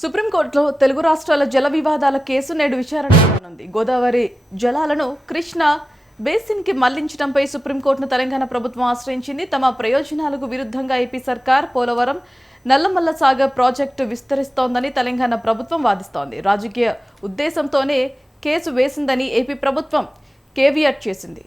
సుప్రీంకోర్టులో తెలుగు రాష్ట్రాల జల వివాదాల కేసు నేడు విచారణకు రానుంది. గోదావరి జలాలను కృష్ణా బేసిన్కి మళ్లించడంపై సుప్రీంకోర్టును తెలంగాణ ప్రభుత్వం ఆశ్రయించింది. తమ ప్రయోజనాలకు విరుద్ధంగా ఏపీ సర్కార్ పోలవరం నల్లమల్ల సాగర్ ప్రాజెక్టు విస్తరిస్తోందని తెలంగాణ ప్రభుత్వం వాదిస్తోంది. రాజకీయ ఉద్దేశంతోనే కేసు వేసిందని ఏపీ ప్రభుత్వం కేవియట్ చేసింది.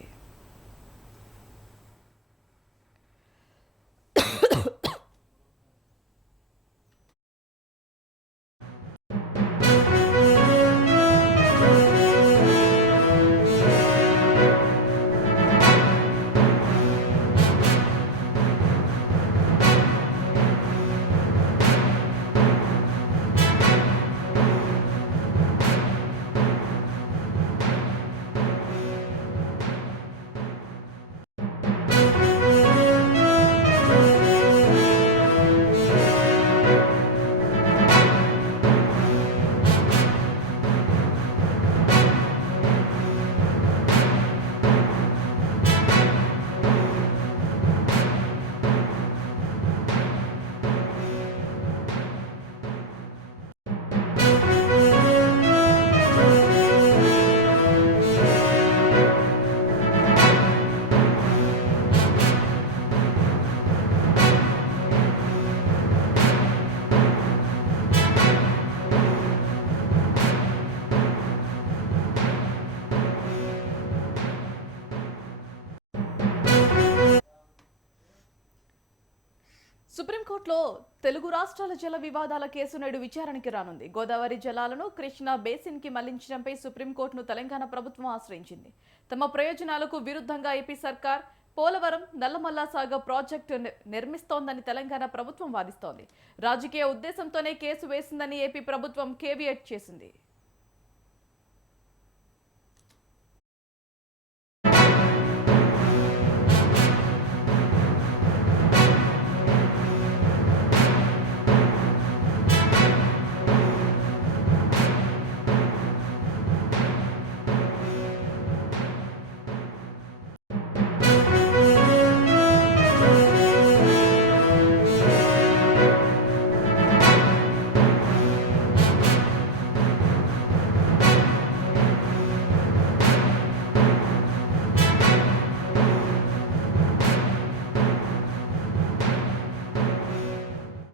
సుప్రీంకోర్టులో తెలుగు రాష్ట్రాల జల వివాదాల కేసు నేడు విచారణకి రానుంది. గోదావరి జలాలను కృష్ణా బేసిన్కి మళ్లించడంపై సుప్రీంకోర్టును తెలంగాణ ప్రభుత్వం ఆశ్రయించింది. తమ ప్రయోజనాలకు విరుద్ధంగా ఏపీ సర్కార్ పోలవరం నల్లమల్ల సాగర్ ప్రాజెక్టు నిర్మిస్తోందని తెలంగాణ ప్రభుత్వం వాదిస్తోంది. రాజకీయ ఉద్దేశంతోనే కేసు వేసిందని ఏపీ ప్రభుత్వం కేవియట్ చేసింది.